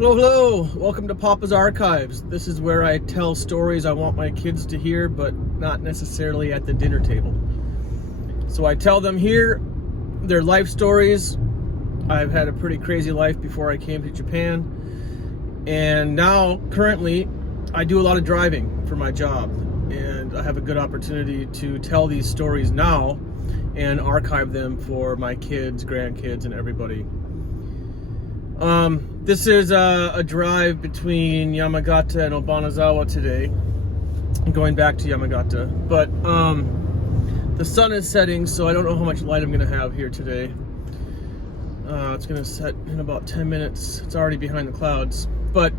Hello, hello. Welcome to Papa's Archives. This is where I tell stories I want my kids to hear, but not necessarily at the dinner table. So I tell them here their life stories. I've had a pretty crazy life before I came to Japan. And now, currently, I do a lot of driving for my job. And I have a good opportunity to tell these stories now and archive them for my kids, grandkids, and everybody. This is a drive between Yamagata and Obanazawa today. I'm going back to Yamagata, but the sun is setting, so I don't know how much light I'm going to have here today. It's going to set in about 10 minutes. It's already behind the clouds, but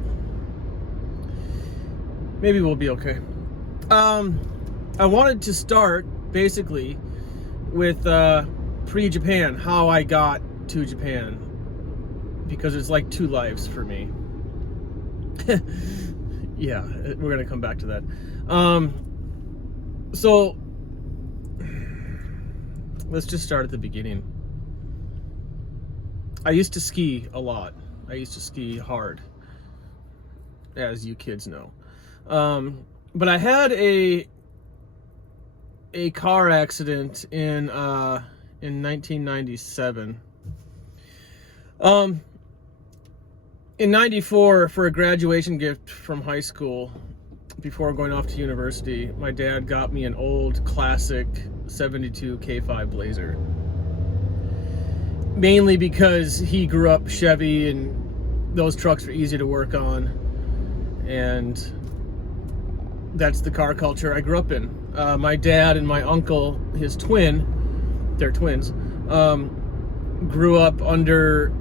maybe we'll be okay. I wanted to start basically with pre-Japan, how I got to Japan, because it's like two lives for me. Yeah, we're gonna come back to that. So let's just start at the beginning. I used to ski a lot. I used to ski hard, as you kids know. But I had a car accident in 1997. In 94, for a graduation gift from high school, before going off to university, my dad got me an old classic 72 K5 Blazer. Mainly because he grew up Chevy and those trucks are easy to work on. And that's the car culture I grew up in. My dad and my uncle, his twin, they're twins, grew up under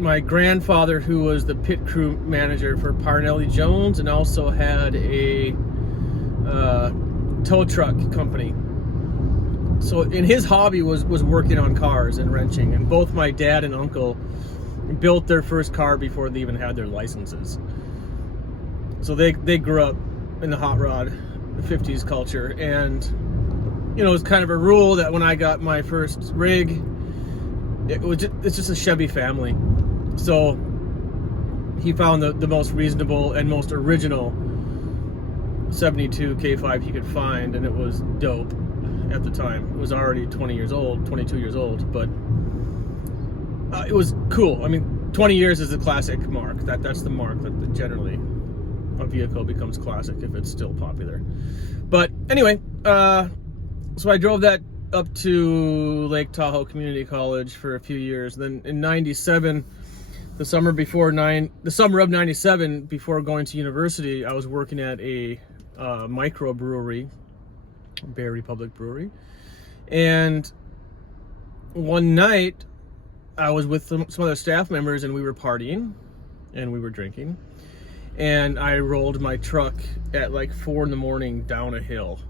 my grandfather, who was the pit crew manager for Parnelli Jones and also had a tow truck company. So, and his hobby was working on cars and wrenching. And both my dad and uncle built their first car before they even had their licenses. So they grew up in the hot rod, the 50s culture. And, you know, it was kind of a rule that when I got my first rig, it's just a Chevy family. So he found the most reasonable and most original 72 K5 he could find, and it was dope at the time. It was already 22 years old, but it was cool. I mean, 20 years is a classic mark. That's the mark that generally a vehicle becomes classic if it's still popular. But anyway, so I drove that up to Lake Tahoe Community College for a few years. Then in 97, the summer of 97, before going to university, I was working at a microbrewery, Bear Republic Brewery. And one night, I was with some other staff members, and we were partying, and we were drinking. And I rolled my truck at like 4 in the morning down a hill.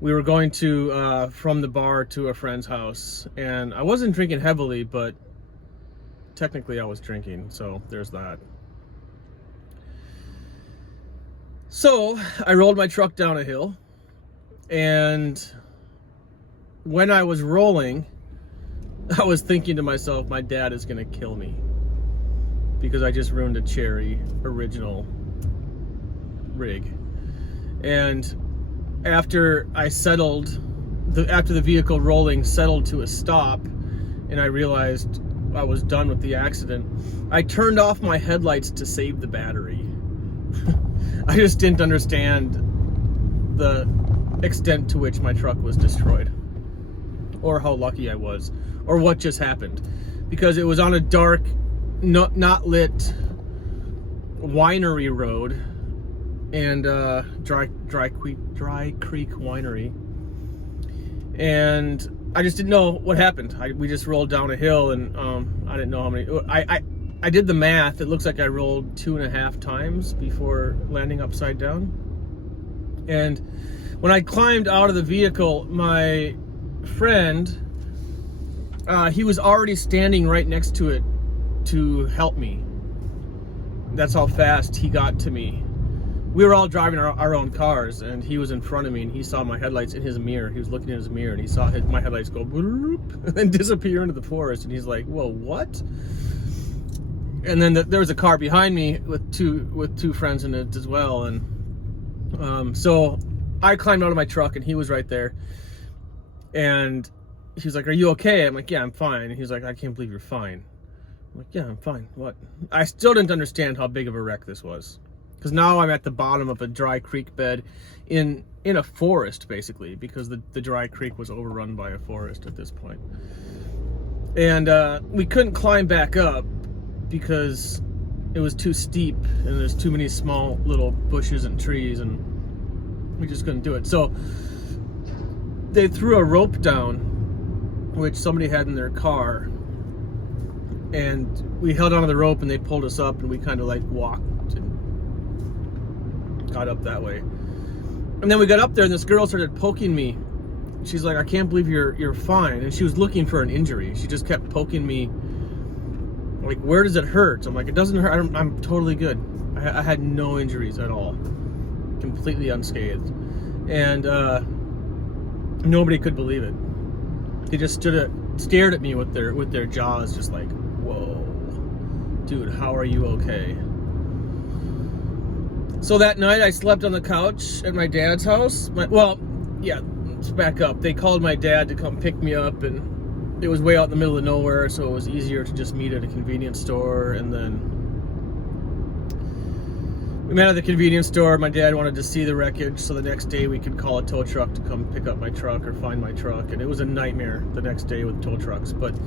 We were going to from the bar to a friend's house, and I wasn't drinking heavily, but technically I was drinking, so there's that. So I rolled my truck down a hill, and when I was rolling, I was thinking to myself, my dad is gonna kill me because I just ruined a cherry original rig. And after the vehicle rolling settled to a stop, and I realized I was done with the accident, I turned off my headlights to save the battery. I just didn't understand the extent to which my truck was destroyed, or how lucky I was, or what just happened, because it was on a dark, not lit winery road, and Dry Creek Winery, and I just didn't know what happened. We just rolled down a hill, and I didn't know how many. I did the math. It looks like I rolled 2.5 times before landing upside down. And when I climbed out of the vehicle, my friend, he was already standing right next to it to help me. That's how fast he got to me. We were all driving our own cars, and he was in front of me, and he saw my headlights in his mirror. He was looking in his mirror, and he saw my headlights go bloop, and then disappear into the forest, and he's like, whoa, what? and then there was a car behind me with two friends in it as well, and so I climbed out of my truck, and he was right there, and he was like, "Are you okay?" I'm like, "Yeah, I'm fine." And he's like, "I can't believe you're fine." I'm like, "Yeah, I'm fine." What? I still didn't understand how big of a wreck this was, because now I'm at the bottom of a dry creek bed in a forest, basically, because the dry creek was overrun by a forest at this point. And we couldn't climb back up because it was too steep and there's too many small little bushes and trees, and we just couldn't do it. So they threw a rope down, which somebody had in their car, and we held onto the rope, and they pulled us up, and we kind of like walked and got up that way. And then we got up there, and this girl started poking me. She's like, "I can't believe you're fine." And she was looking for an injury. She just kept poking me, like, "Where does it hurt?" I'm like, "It doesn't hurt. I'm totally good. I had no injuries at all, completely unscathed." And nobody could believe it. They just stared at me with their jaws, just like, "Whoa, dude, how are you okay?" So that night I slept on the couch at my dad's house. Let's back up. They called my dad to come pick me up, and it was way out in the middle of nowhere, so it was easier to just meet at a convenience store. And then we met at the convenience store. My dad wanted to see the wreckage, so the next day we could call a tow truck to come pick up my truck or find my truck. And it was a nightmare the next day with tow trucks. But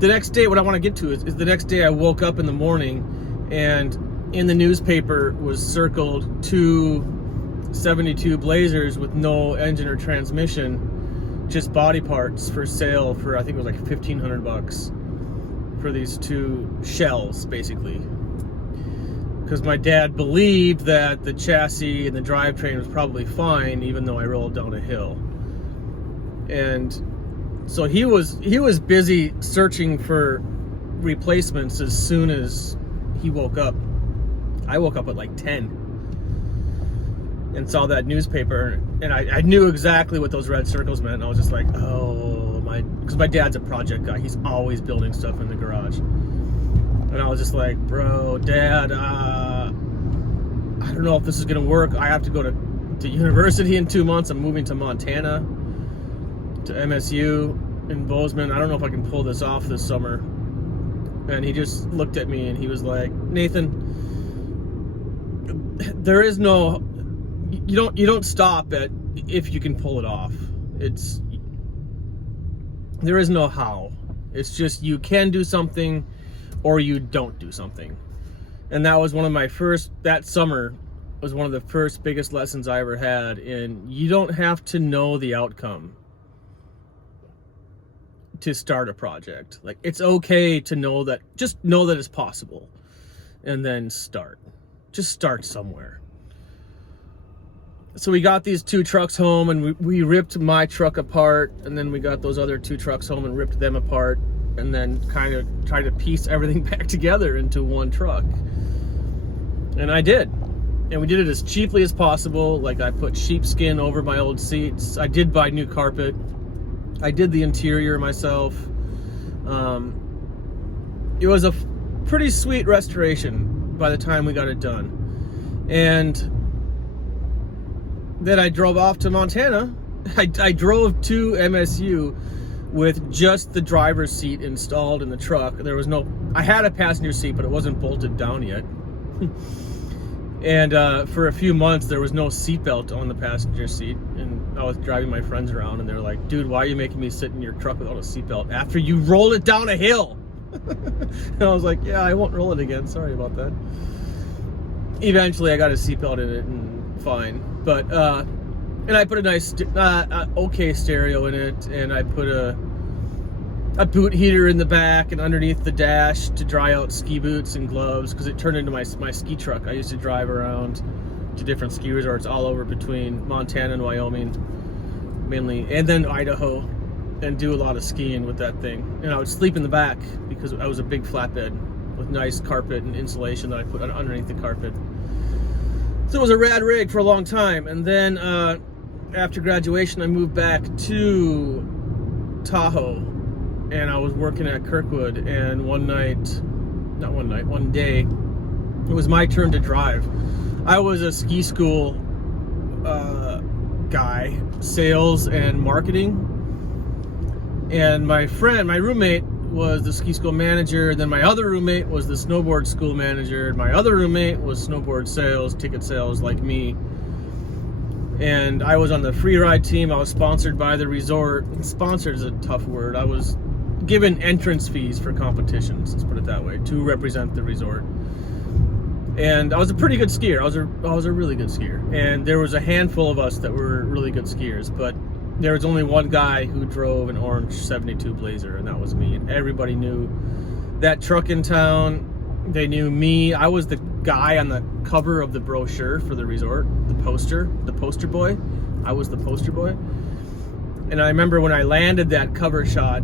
the next day, what I want to get to is the next day I woke up in the morning, and in the newspaper was circled 272 Blazers with no engine or transmission, just body parts for sale for, I think it was like $1,500 for these two shells, basically. Because my dad believed that the chassis and the drivetrain was probably fine, even though I rolled down a hill. And so he was busy searching for replacements as soon as he woke up. I woke up at like 10 and saw that newspaper, and I knew exactly what those red circles meant. And I was just like, oh, because my dad's a project guy. He's always building stuff in the garage. And I was just like, bro, Dad, I don't know if this is going to work. I have to go to university in 2 months. I'm moving to Montana, to MSU in Bozeman. I don't know if I can pull this off this summer. And he just looked at me and he was like, Nathan, there is no, you don't stop at if you can pull it off. There is no how. It's just you can do something or you don't do something. And that was that summer was one of the first biggest lessons I ever had. And you don't have to know the outcome to start a project. Like, it's okay to know that it's possible, and then just start somewhere. So we got these two trucks home, and we ripped my truck apart, and then we got those other two trucks home and ripped them apart, and then kind of tried to piece everything back together into one truck. And I did. And we did it as cheaply as possible. Like, I put sheepskin over my old seats. I did buy new carpet. I did the interior myself. It was a pretty sweet restoration by the time we got it done. And then I drove off to Montana. I drove to MSU with just the driver's seat installed in the truck. I had a passenger seat, but it wasn't bolted down yet. And for a few months, there was no seatbelt on the passenger seat. And I was driving my friends around, and they're like, dude, why are you making me sit in your truck without a seatbelt after you rolled it down a hill? And I was like, yeah, I won't roll it again. Sorry about that. Eventually, I got a seatbelt in it, and fine. But, and I put a nice, okay stereo in it, and I put a boot heater in the back and underneath the dash to dry out ski boots and gloves, because it turned into my ski truck. I used to drive around to different ski resorts all over between Montana and Wyoming, mainly, and then Idaho, and do a lot of skiing with that thing. And I would sleep in the back because I was a big flatbed with nice carpet and insulation that I put underneath the carpet. So it was a rad rig for a long time. And then after graduation, I moved back to Tahoe, and I was working at Kirkwood. And one night not one night, one day, it was my turn to drive. I was a ski school guy, sales and marketing. And my roommate was the ski school manager. Then my other roommate was the snowboard school manager. And my other roommate was snowboard sales, ticket sales like me. And I was on the free ride team. I was sponsored by the resort. Sponsored is a tough word. I was given entrance fees for competitions, let's put it that way, to represent the resort. And I was a pretty good skier. I was a really good skier. And there was a handful of us that were really good skiers, but there was only one guy who drove an orange 72 Blazer, and that was me. And everybody knew that truck in town. They knew me. I was the guy on the cover of the brochure for the resort, the poster boy. I was the poster boy. And I remember when I landed that cover shot,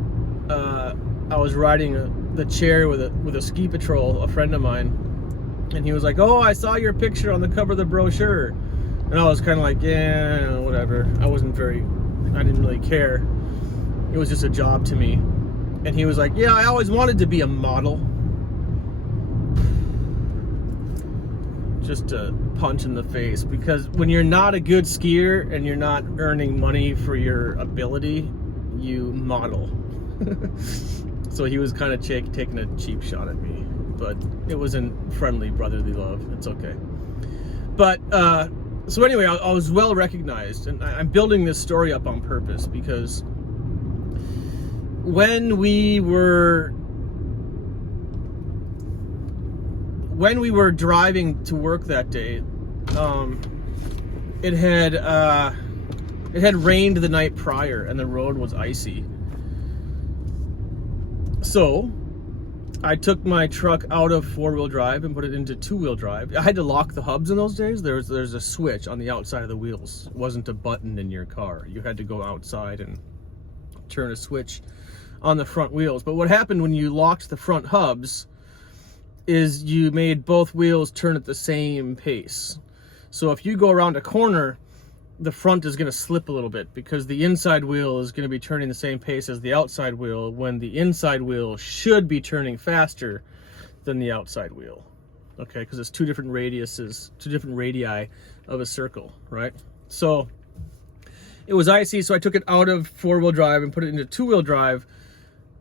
I was riding the chair with a ski patrol, a friend of mine, and he was like, "Oh, I saw your picture on the cover of the brochure." And I was kind of like, yeah, whatever. I didn't really care. It was just a job to me. And he was like, "Yeah, I always wanted to be a model." Just a punch in the face, because when you're not a good skier and you're not earning money for your ability, you model. So he was kind of taking a cheap shot at me, but it was in friendly brotherly love. It's okay. But so anyway, I was well recognized, and I'm building this story up on purpose because when we were driving to work that day, it had rained the night prior and the road was icy. So I took my truck out of 4-wheel drive and put it into 2-wheel drive. I had to lock the hubs in those days. There's a switch on the outside of the wheels. It wasn't a button in your car. You had to go outside and turn a switch on the front wheels. But what happened when you locked the front hubs is you made both wheels turn at the same pace. So if you go around a corner, the front is going to slip a little bit because the inside wheel is going to be turning the same pace as the outside wheel, when the inside wheel should be turning faster than the outside wheel. Okay, because it's two different radii of a circle, right? So it was icy, so I took it out of 4-wheel drive and put it into 2-wheel drive,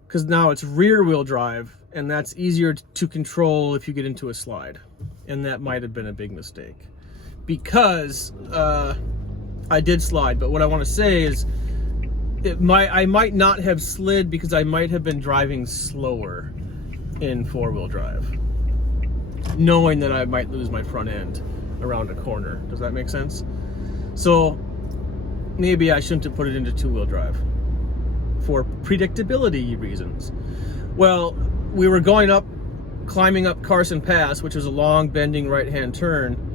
because now it's rear-wheel drive, and that's easier to control if you get into a slide. And that might have been a big mistake, because I did slide. But what I want to say is I might not have slid because I might have been driving slower in 4-wheel drive, knowing that I might lose my front end around a corner. Does that make sense? So maybe I shouldn't have put it into 2-wheel drive for predictability reasons. Well, we were climbing up Carson Pass, which is a long bending right-hand turn.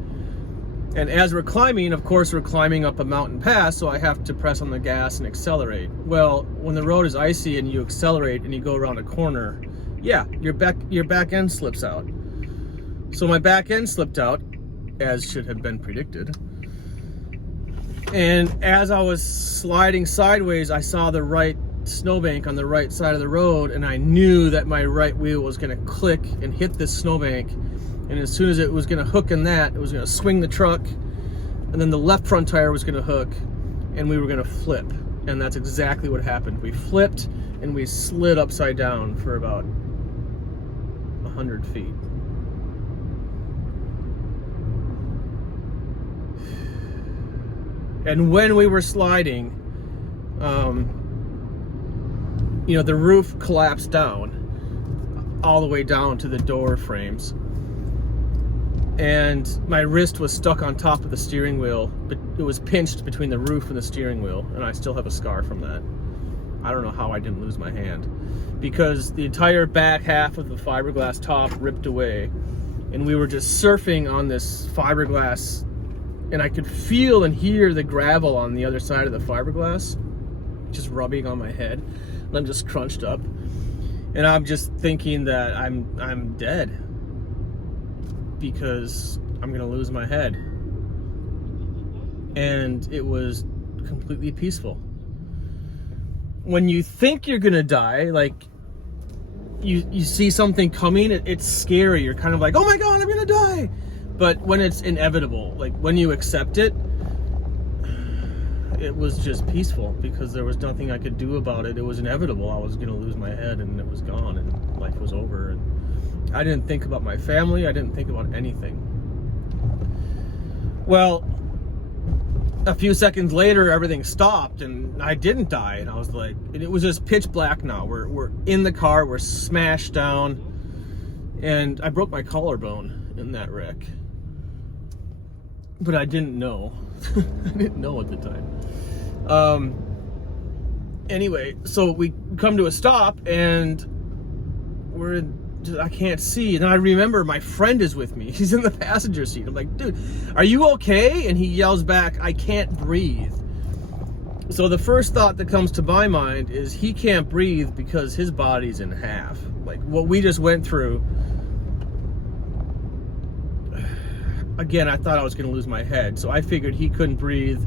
And as we're climbing, of course, we're climbing up a mountain pass, so I have to press on the gas and accelerate. Well, when the road is icy and you accelerate and you go around a corner, yeah, your back end slips out. So my back end slipped out, as should have been predicted. And as I was sliding sideways, I saw the right snowbank on the right side of the road, and I knew that my right wheel was going to click and hit this snowbank. And as soon as it was going to hook in that, it was going to swing the truck, and then the left front tire was going to hook, and we were going to flip. And that's exactly what happened. We flipped, and we slid upside down for about 100 feet. And when we were sliding, the roof collapsed down, all the way down to the door frames. And my wrist was stuck on top of the steering wheel, but it was pinched between the roof and the steering wheel, and I still have a scar from that. I don't know how I didn't lose my hand, because the entire back half of the fiberglass top ripped away, and we were just surfing on this fiberglass, and I could feel and hear the gravel on the other side of the fiberglass just rubbing on my head, and I'm just crunched up, and I'm just thinking that I'm dead, because I'm gonna lose my head. And it was completely peaceful. When you think you're gonna die, like you see something coming, it's scary. You're kind of like, oh my God, I'm gonna die. But when it's inevitable, like when you accept it, it was just peaceful because there was nothing I could do about it. It was inevitable. I was gonna lose my head and it was gone and life was over. And I didn't think about my family. I didn't think about anything. Well, a few seconds later, everything stopped and I didn't die. And I was like, and it was just pitch black now. We're in the car, we're smashed down, and I broke my collarbone in that wreck. But I didn't know. I didn't know at the time. Anyway, so we come to a stop and I can't see. And I remember my friend is with me. He's in the passenger seat. I'm like, dude, are you okay? And he yells back, I can't breathe. So the first thought that comes to my mind is he can't breathe because his body's in half. Like what we just went through. Again, I thought I was going to lose my head. So I figured he couldn't breathe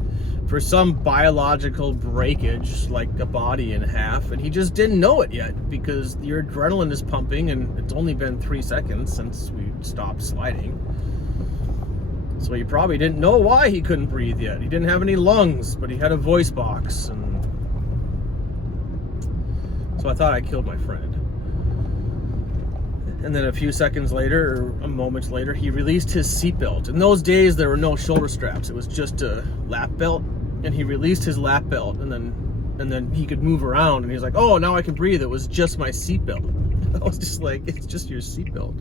for some biological breakage, like a body in half. And he just didn't know it yet because your adrenaline is pumping and it's only been 3 seconds since we stopped sliding. So he probably didn't know why he couldn't breathe yet. He didn't have any lungs, but he had a voice box. And so I thought I killed my friend. And then a few seconds later, or a moment later, he released his seatbelt. In those days, there were no shoulder straps. It was just a lap belt. And he released his lap belt, and then he could move around. And he's like, "Oh, now I can breathe. It was just my seatbelt." I was just like, "It's just your seatbelt.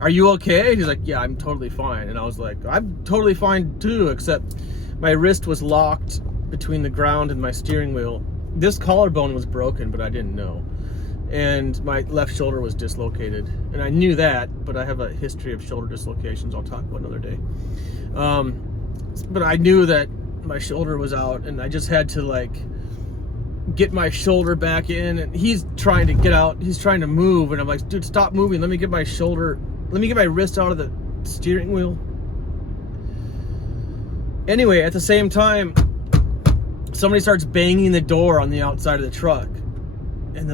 Are you okay?" He's like, "Yeah, I'm totally fine." And I was like, "I'm totally fine too, except my wrist was locked between the ground and my steering wheel. This collarbone was broken, but I didn't know. And my left shoulder was dislocated. And I knew that, but I have a history of shoulder dislocations I'll talk about another day. But I knew that my shoulder was out, and I just had to like get my shoulder back in, and he's trying to get out, he's trying to move, and I'm like, dude, stop moving, let me get my wrist out of the steering wheel. Anyway, at the same time, somebody starts banging the door on the outside of the truck. And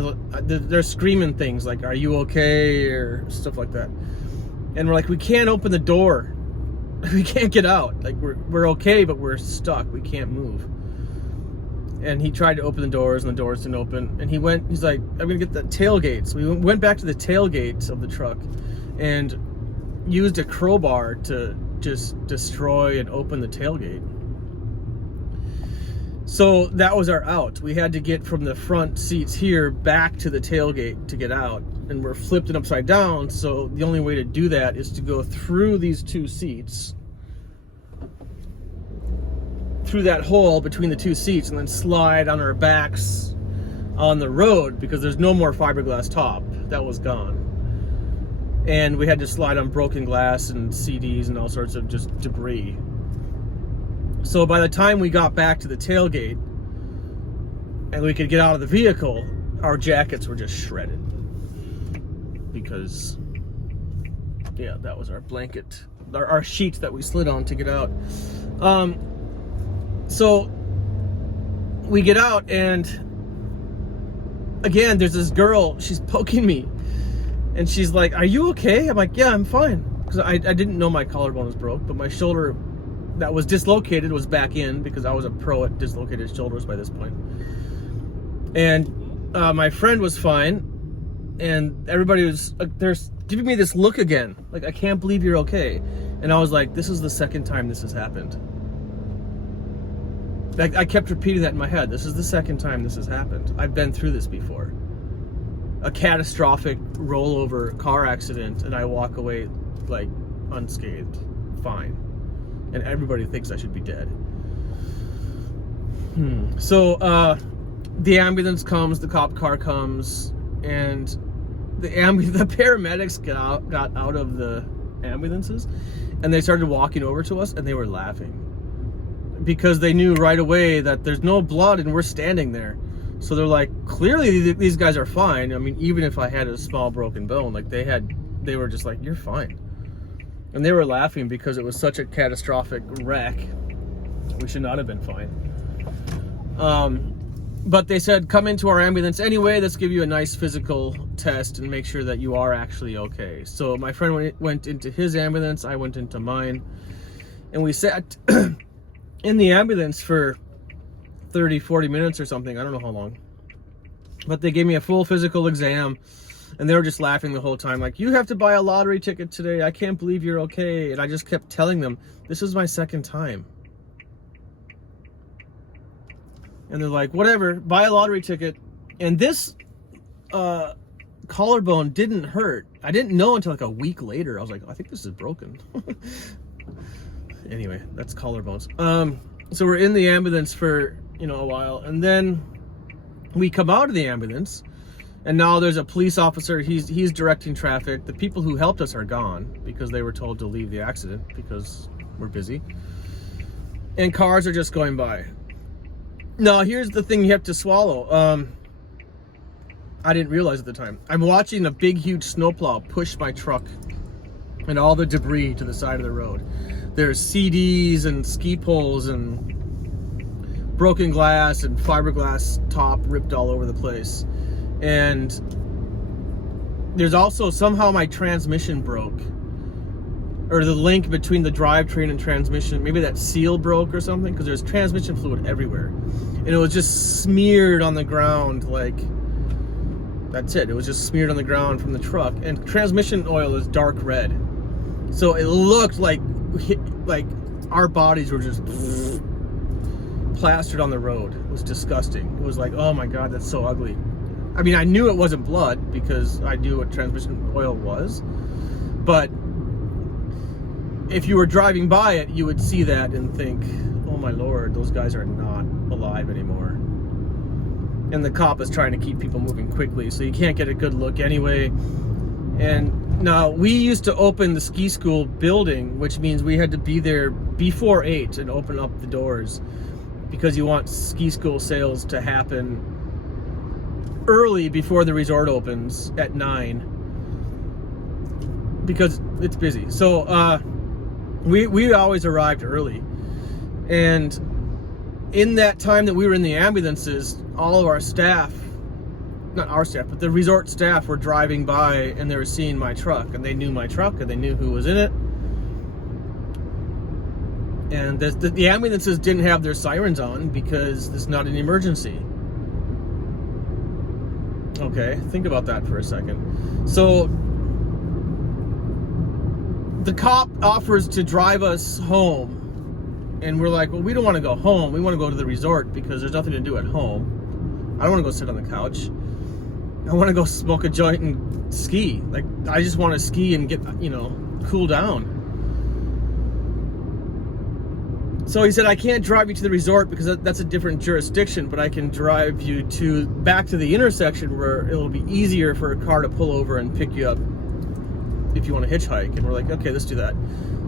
they're screaming things like, "Are you okay?" or stuff like that. And we're like, we can't open the door. We can't get out. Like we're okay, but we're stuck. We can't move. And he tried to open the doors, and the doors didn't open. And he's like, "I'm gonna get the tailgate." So we went back to the tailgate of the truck and used a crowbar to just destroy and open the tailgate. So that was our out. We had to get from the front seats here back to the tailgate to get out. And we're flipped it upside down, so the only way to do that is to go through these two seats, through that hole between the two seats, and then slide on our backs on the road because there's no more fiberglass top. That was gone. And we had to slide on broken glass and CDs and all sorts of just debris. So by the time we got back to the tailgate and we could get out of the vehicle, our jackets were just shredded. Because, yeah, that was our blanket, our sheets that we slid on to get out. So we get out, and again, there's this girl, she's poking me. And she's like, "Are you okay?" I'm like, "Yeah, I'm fine." Because I didn't know my collarbone was broke, but my shoulder that was dislocated was back in because I was a pro at dislocated shoulders by this point. And my friend was fine, and everybody was they're giving me this look again, like, "I can't believe you're okay." And I was like, this is the second time this has happened. Like, I kept repeating that in my head. This is the second time this has happened. I've been through this before. A catastrophic rollover car accident, and I walk away like unscathed, fine. And everybody thinks I should be dead. So the ambulance comes, the cop car comes, and the paramedics got out of the ambulances, and they started walking over to us, and they were laughing because they knew right away that there's no blood and we're standing there. So they're like, clearly these guys are fine. I mean, even if I had a small broken bone, like they were just like, "You're fine." And they were laughing because it was such a catastrophic wreck. We should not have been fine. But they said, "Come into our ambulance anyway. Let's give you a nice physical test and make sure that you are actually okay. So my friend went into his ambulance, I went into mine, and we sat in the ambulance for 30, 40 minutes or something. I don't know how long. But they gave me a full physical exam, and they were just laughing the whole time, like, you have to buy a lottery ticket today. I can't believe you're okay. And I just kept telling them, this is my second time. And they're like, whatever, buy a lottery ticket. And this collarbone didn't hurt. I didn't know until like a week later. I was like, I think this is broken. Anyway, that's collarbones. So we're in the ambulance for, a while. And then we come out of the ambulance. And now there's a police officer. He's directing traffic. The people who helped us are gone because they were told to leave the accident because we're busy. And cars are just going by. Now, here's the thing you have to swallow. I didn't realize at the time. I'm watching a big, huge snowplow push my truck and all the debris to the side of the road. There's CDs and ski poles and broken glass and fiberglass top ripped all over the place. And there's also somehow my transmission broke. Or the link between the drivetrain and transmission, maybe that seal broke or something, because there's transmission fluid everywhere. And it was just smeared on the ground, like, that's it. It was just smeared on the ground from the truck. And transmission oil is dark red. So it looked like our bodies were just plastered on the road. It was disgusting. It was like, oh my God, that's so ugly. I mean, I knew it wasn't blood because I knew what transmission oil was. But if you were driving by it, you would see that and think, oh my Lord, those guys are not alive anymore. And the cop is trying to keep people moving quickly, so you can't get a good look anyway. And now, we used to open the ski school building, which means we had to be there before 8 and open up the doors because you want ski school sales to happen early before the resort opens at 9 because it's busy. So, we always arrived early, and in that time that we were in the ambulances, all of our staff, not our staff, but the resort staff were driving by and they were seeing my truck, and they knew my truck and they knew who was in it. And the ambulances didn't have their sirens on because it's not an emergency. Okay, think about that for a second. So the cop offers to drive us home, and we're like, well, we don't want to go home. We want to go to the resort because there's nothing to do at home. I don't want to go sit on the couch. I want to go smoke a joint and ski. Like, I just want to ski and get, cool down. So he said, I can't drive you to the resort because that's a different jurisdiction, but I can drive you back to the intersection where it'll be easier for a car to pull over and pick you up if you want to hitchhike. And we're like, okay, let's do that.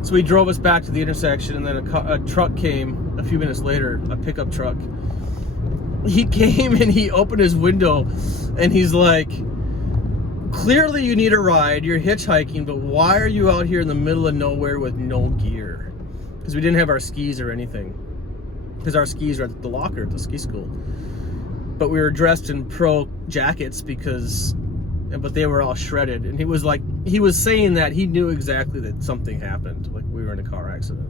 So he drove us back to the intersection, and then a truck came a few minutes later, a pickup truck. He came and he opened his window and he's like, clearly you need a ride, you're hitchhiking, but why are you out here in the middle of nowhere with no gear? Because we didn't have our skis or anything, because our skis are at the locker at the ski school. But we were dressed in pro jackets but they were all shredded. And he was saying that he knew exactly that something happened, like we were in a car accident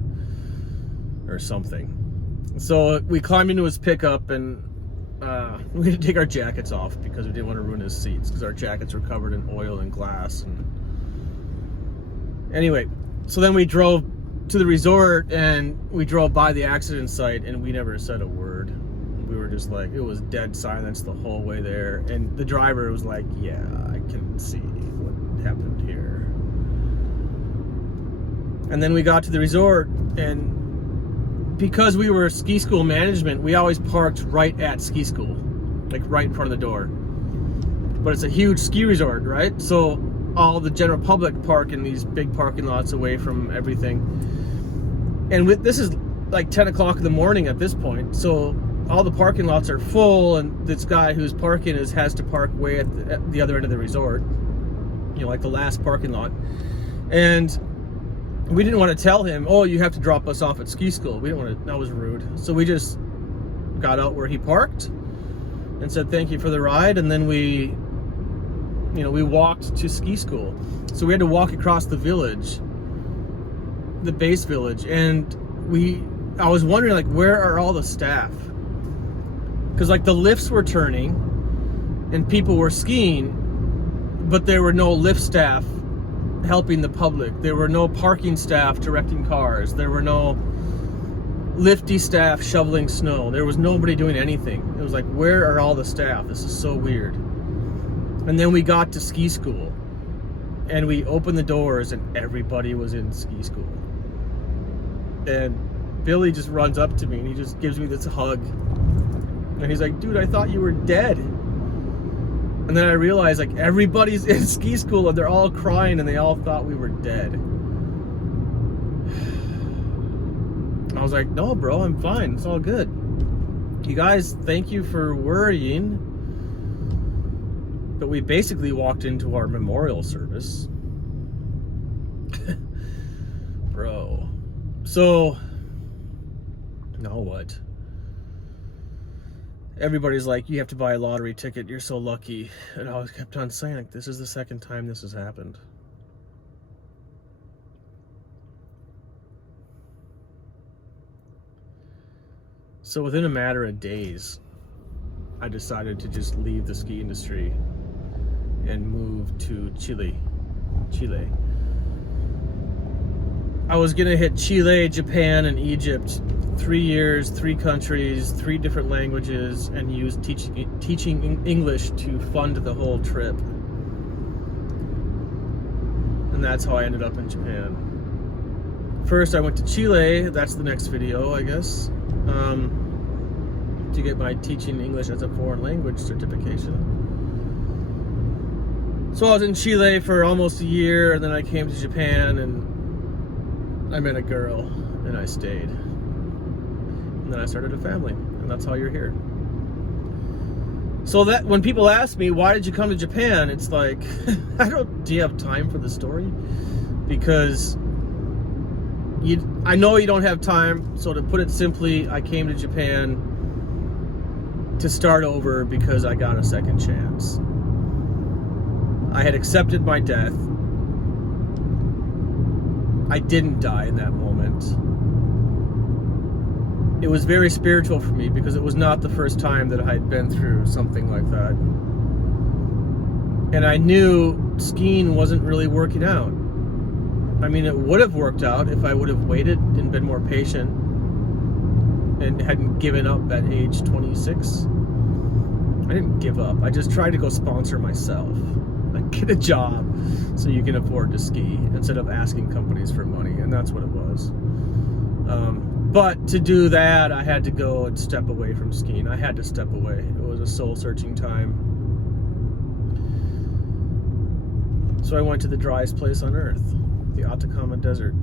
or something. So we climbed into his pickup, and we had to take our jackets off because we didn't want to ruin his seats, because our jackets were covered in oil and glass. And anyway, so then we drove to the resort, and we drove by the accident site, and we never said a word. We were just like, it was dead silence the whole way there. And the driver was like, yeah, I can see what happened here. And then we got to the resort, and because we were ski school management, we always parked right at ski school, like right in front of the door. But it's a huge ski resort, right? So all the general public park in these big parking lots away from everything. And this is like 10 o'clock in the morning at this point. So all the parking lots are full, and this guy who's parking has to park way at the other end of the resort, like the last parking lot. And we didn't want to tell him, oh, you have to drop us off at ski school. We didn't want to, that was rude. So we just got out where he parked and said thank you for the ride, and then we we walked to ski school. So we had to walk across the village, the base village, and I was wondering, like, where are all the staff? Because, like, the lifts were turning and people were skiing, but there were no lift staff helping the public. There were no parking staff directing cars. There were no lifty staff shoveling snow. There was nobody doing anything. It was like, where are all the staff? This is so weird. And then we got to ski school, and we opened the doors, and everybody was in ski school. And Billy just runs up to me, and he just gives me this hug. And he's like, dude, I thought you were dead. And then I realized, like, everybody's in ski school, and they're all crying, and they all thought we were dead. I was like, no, bro, I'm fine. It's all good. You guys, thank you for worrying. But we basically walked into our memorial service. Bro. So, now what? Everybody's like, you have to buy a lottery ticket. You're so lucky. And I always kept on saying, like, this is the second time this has happened. So within a matter of days, I decided to just leave the ski industry and move to Chile. I was gonna hit Chile, Japan, and Egypt. 3 years, 3 countries, 3 different languages, and use teaching English to fund the whole trip. And that's how I ended up in Japan. First, I went to Chile. That's the next video, I guess. To get my teaching English as a foreign language certification. So I was in Chile for almost a year, and then I came to Japan, and I met a girl, and I stayed. And then I started a family, and that's how you're here. So that when people ask me, why did you come to Japan? It's like, do you have time for the story? Because I know you don't have time, so to put it simply, I came to Japan to start over because I got a second chance. I had accepted my death. I didn't die in that moment. It was very spiritual for me because it was not the first time that I had been through something like that. And I knew skiing wasn't really working out. I mean, it would have worked out if I would have waited and been more patient and hadn't given up at age 26. I didn't give up. I just tried to go sponsor myself. Like, get a job so you can afford to ski instead of asking companies for money. And that's what it was. But to do that, I had to go and step away from skiing. I had to step away. It was a soul-searching time. So I went to the driest place on earth, the Atacama Desert.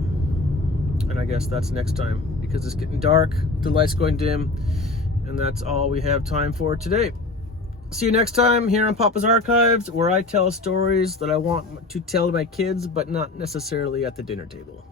And I guess that's next time, because it's getting dark, the light's going dim, and that's all we have time for today. See you next time here on Papa's Archives, where I tell stories that I want to tell to my kids, but not necessarily at the dinner table.